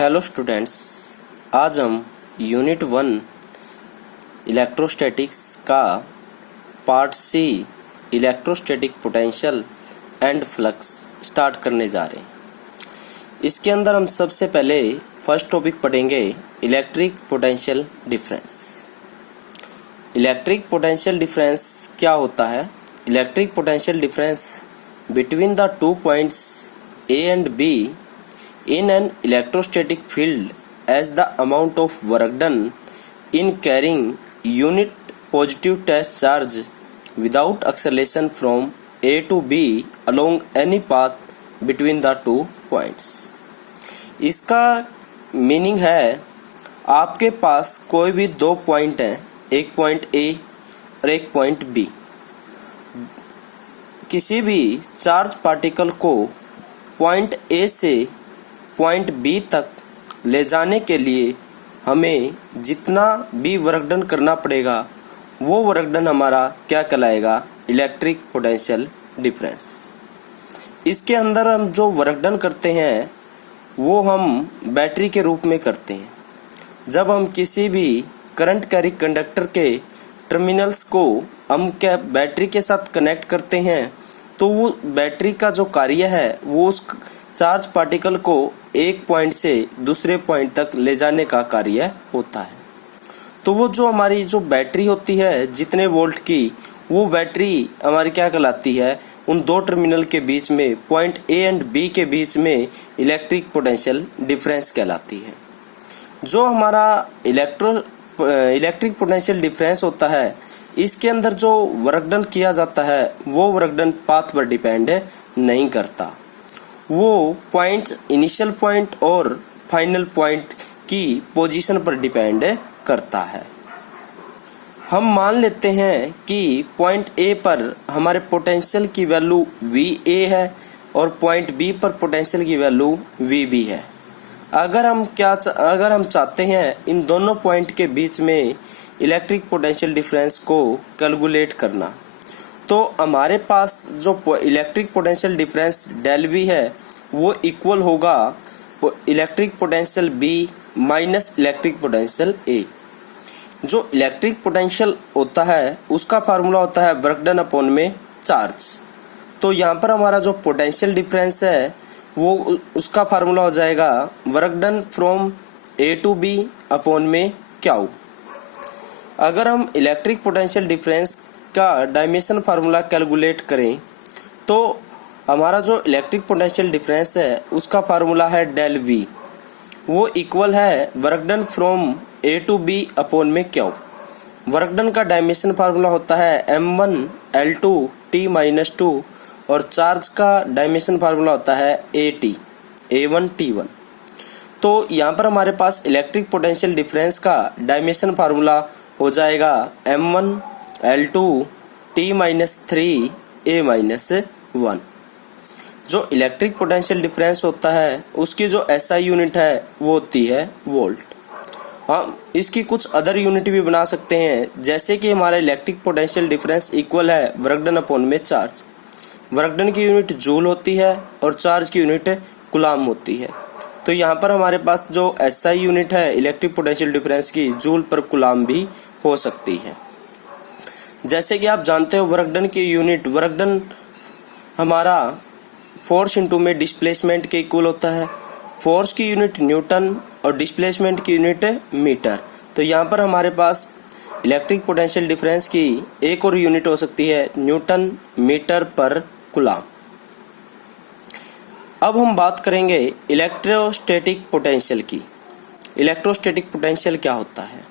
Hello students, आज हम unit 1 electrostatics का part C electrostatic potential and flux start करने जा रहे हैं। इसके अंदर हम सबसे पहले फर्स्ट टॉपिक पढ़ेंगे electric potential difference. Electric potential difference क्या होता है? Electric potential difference between the 2 points A and B in an electrostatic field as the amount of work done in carrying unit positive test charge without acceleration from A to B along any path between the 2 points। इसका meaning है, आपके पास कोई भी 2 point हैं, एक point A और एक point B। किसी भी चार्ज पार्टिकल को पॉइंट A से पॉइंट B तक ले जाने के लिए हमें जितना भी वर्क डन करना पड़ेगा वो वर्क डन हमारा क्या कहलाएगा? Electric potential difference. इसके अंदर हम जो वर्क डन करते हैं वो हम बैटरी के रूप में करते हैं। जब हम किसी भी करंट कैरी कंडक्टर के टर्मिनल्स को हम क्या बैटरी के साथ कनेक्ट करते हैं तो वो बैटरी का जो कार्य है वो उस चार्ज पार्टिकल को एक पॉइंट से दूसरे पॉइंट तक ले जाने का कार्य होता है। तो वो जो हमारी जो बैटरी होती है जितने वोल्ट की, वो बैटरी हमारी क्या कहलाती है? उन 2 टर्मिनल के बीच में पॉइंट A एंड B के बीच में इलेक्ट्रिक पोटेंशियल डिफरेंस कहलाती है। जो हमारा इलेक्ट्रिक पोटेंशियल डिफरेंस होता है, इसके अंदर जो वर्क डन किया जाता है वो वर्क डन पाथ पर डिपेंड नहीं करता। वो पॉइंट इनिशियल पॉइंट और फाइनल पॉइंट की पोजीशन पर डिपेंड करता है। हम मान लेते हैं कि पॉइंट A पर हमारे पोटेंशियल की वैल्यू VA है और पॉइंट B पर पोटेंशियल की वैल्यू VB है। अगर हम चाहते हैं इन दोनों पॉइंट के बीच में इलेक्ट्रिक पोटेंशियल डिफरेंस को कैलकुलेट करना, तो हमारे पास जो electric potential difference del V है वो इक्वल होगा electric potential B minus electric potential A। जो इलेक्ट्रिक पोटेंशियल होता है उसका फार्मूला होता है वर्क डन अपॉन में चार्ज। तो यहाँ पर हमारा जो पोटेंशियल डिफरेंस है वो उसका फार्मूला हो जाएगा work done from A to B upon में Q। अगर हम इलेक्ट्रिक पोटेंशियल डिफरेंस का डायमेंशन फार्मूला कैलकुलेट करें तो हमारा जो इलेक्ट्रिक पोटेंशियल डिफरेंस है उसका फार्मूला है डेल V। वो इक्वल है work done from A to B upon में Q। वर्क डन का डायमेंशन फार्मूला होता है M1 L2 T-2 और चार्ज का डायमेंशन फार्मूला होता है AT A1 T1। तो यहाँ पर हमारे पास इलेक्ट्रिक पोटेंशियल डिफरेंस का डायमेंशन फार्मूला हो जाएगा M1 L2 T-3 A-1। जो इलेक्ट्रिक पोटेंशियल डिफरेंस होता है उसकी जो SI यूनिट है वो होती है वोल्ट। हम इसकी कुछ अदर यूनिट भी बना सकते हैं, जैसे कि हमारा इलेक्ट्रिक पोटेंशियल डिफरेंस इक्वल है वर्क डन अपॉन में चार्ज। वर्क डन की यूनिट जूल होती है और चार्ज की यूनिट कूलाम होती है। तो यहाँ पर हमारे पास जो SI यूनिट है इलेक्ट्रिक पोटेंशियल डिफरेंस की जूल पर कूलाम भी हो सकती है। जैसे कि आप जानते हो वर्क डन की यूनिट, वर्क डन हमारा फोर्स इंटू में डिस्प्लेसमेंट के इक्वल होता है। फोर्स की यूनिट न्यूटन और डिस्प्लेसमेंट की यूनिट मीटर। तो यहाँ पर हमारे पास इलेक्ट्रिक पोटेंशियल डिफरेंस की एक और यूनिट हो सकती है न्यूटन मीटर पर कूलाम। अब हम बात करेंगे इलेक्ट्रोस्टैटिक पोटेंशियल की। इलेक्ट्रोस्टैटिक पोटेंशियल क्या होता है?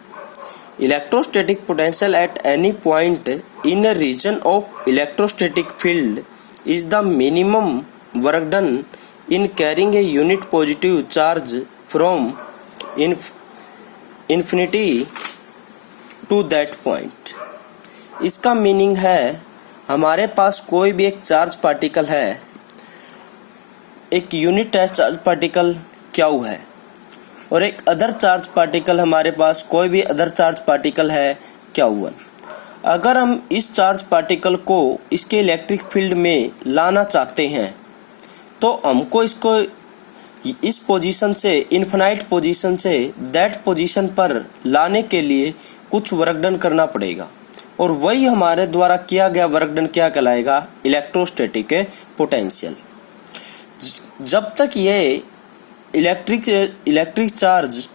Electrostatic potential at any point in a region of electrostatic field is the minimum work done in carrying a unit positive charge from infinity to that point. इसका meaning है, हमारे पास कोई भी एक चार्ज पार्टिकल है, एक यूनिट चार्ज पार्टिकल Q है और एक अदर चार्ज पार्टिकल, हमारे पास कोई भी अदर चार्ज पार्टिकल है Q1। अगर हम इस चार्ज पार्टिकल को इसके इलेक्ट्रिक फील्ड में लाना चाहते हैं तो हमको इसको इस पोजीशन से infinite position say that position पर लाने के लिए कुछ वर्क डन करना पड़ेगा, और वही हमारे द्वारा किया गया वर्क डन क्या कहलाएगा, इलेक्ट्रोस्टैटिक पोटेंशियल। जब तक ये इलेक्ट्रिक चार्ज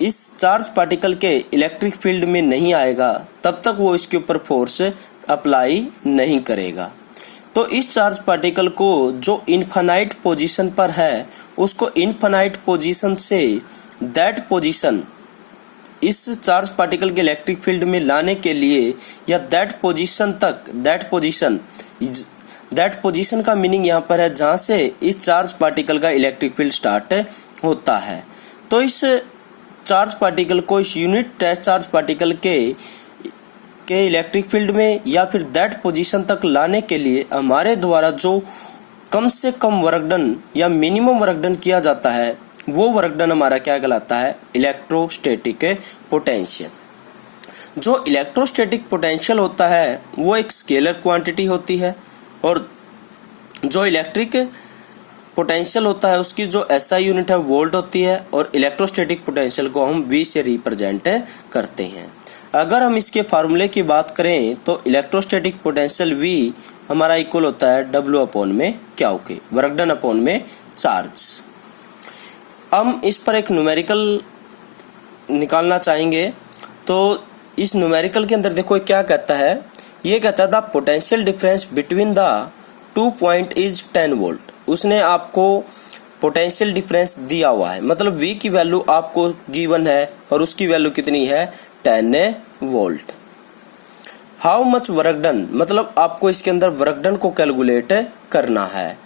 इस चार्ज पार्टिकल के इलेक्ट्रिक फील्ड में नहीं आएगा, तब तक वो इसके ऊपर फोर्स अप्लाई नहीं करेगा। तो इस चार्ज पार्टिकल को जो इनफाइनाइट पोजीशन पर है, उसको infinite position say that position इस चार्ज पार्टिकल के इलेक्ट्रिक फील्ड में लाने के लिए, या दैट पोजीशन तक, दैट पोजीशन का मीनिंग यहाँ पर है जहाँ से इस चार्ज पार्टिकल का इलेक्ट्रिक फील्ड स्टार्ट होता है। तो इस चार्ज पार्टिकल को इस यूनिट टेस्ट चार्ज पार्टिकल के इलेक्ट्रिक फील्ड में या फिर दैट पोजीशन तक लाने के लिए हमारे द्वारा जो कम से कम वर्क डन या मिनिमम वर्क डन किया जाता है, वो वर्क डन हमारा क्या कहलाता है, इलेक्ट्रोस्टैटिक पोटेंशियल। जो इलेक्ट्रोस्टैटिक पोटेंशियल होता है वो एक स्केलर क्वांटिटी होती है, और जो इलेक्ट्रिक पोटेंशियल होता है उसकी जो एसआई यूनिट है वोल्ट होती है, और इलेक्ट्रोस्टैटिक पोटेंशियल को हम वी से रिप्रेजेंट करते हैं। अगर हम इसके फार्मूले की बात करें तो इलेक्ट्रोस्टैटिक पोटेंशियल V हमारा इक्वल होता है W अपॉन में क्या के, वर्क डन अपॉन में चार्ज। हम इस पर एक न्यूमेरिकल निकालना चाहेंगे, तो इस न्यूमेरिकल के अंदर देखो क्या कहता है, ये कहता है the potential difference between the 2 point is 10 volt. उसने आपको पोटेंशियल डिफरेंस दिया हुआ है, मतलब V की वैल्यू आपको गिवन है और उसकी वैल्यू कितनी है, 10 volt. How much work done, मतलब आपको इसके अंदर वर्क डन को कैलकुलेट करना है।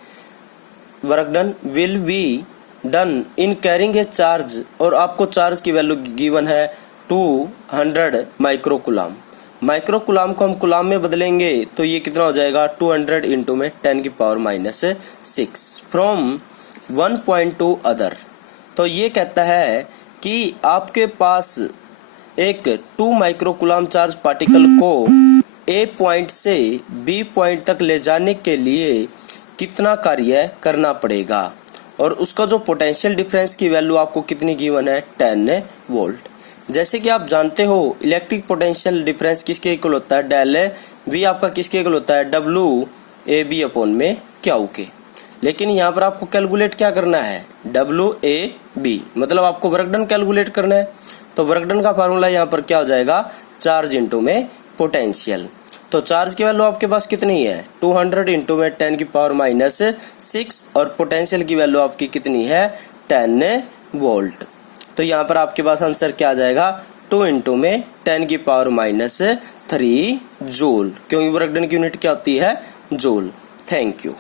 Work done will be done in carrying A charge, और आपको चार्ज की वैल्यू गिवन है 200 माइक्रोकुलाम। माइक्रोकुलाम को हम कुलाम में बदलेंगे तो ये कितना हो जाएगा, 200 इंटू में 10 की power -6 from 1 point two other. तो ये कहता है कि आपके पास एक 2 माइक्रोकुलाम चार्ज पार्टिकल को A पॉइंट से B पॉइंट तक ले जाने के लिए कितना कार्य करना पड़ेगा, और उसका जो पोटेंशियल डिफरेंस की वैल्यू आपको कितनी गिवन है, 10 वोल्ट। जैसे कि आप जानते हो इलेक्ट्रिक पोटेंशियल डिफरेंस किसके इक्वल होता है, डेल V आपका किसके इक्वल होता है, WAB अपॉन में क्यू के। लेकिन यहाँ पर आपको कैलकुलेट क्या करना है, WAB, मतलब आपको वर्क डन कैलकुलेट करना है। तो वर्क डन का फार्मूला यहाँ पर क्या हो जाएगा, चार्ज इंटू में पोटेंशियल। तो चार्ज की वैल्यू आपके पास कितनी है, 200 इंटू में 10 की पावर -6, और पोटेंशियल की वैल्यू आपकी कितनी है, 10 वोल्ट। तो यहाँ पर आपके पास आंसर क्या आ जाएगा, 2 इंटू में 10 की पावर -3 जूल, क्योंकि वर्क डन की यूनिट क्या होती है, जूल। Thank you.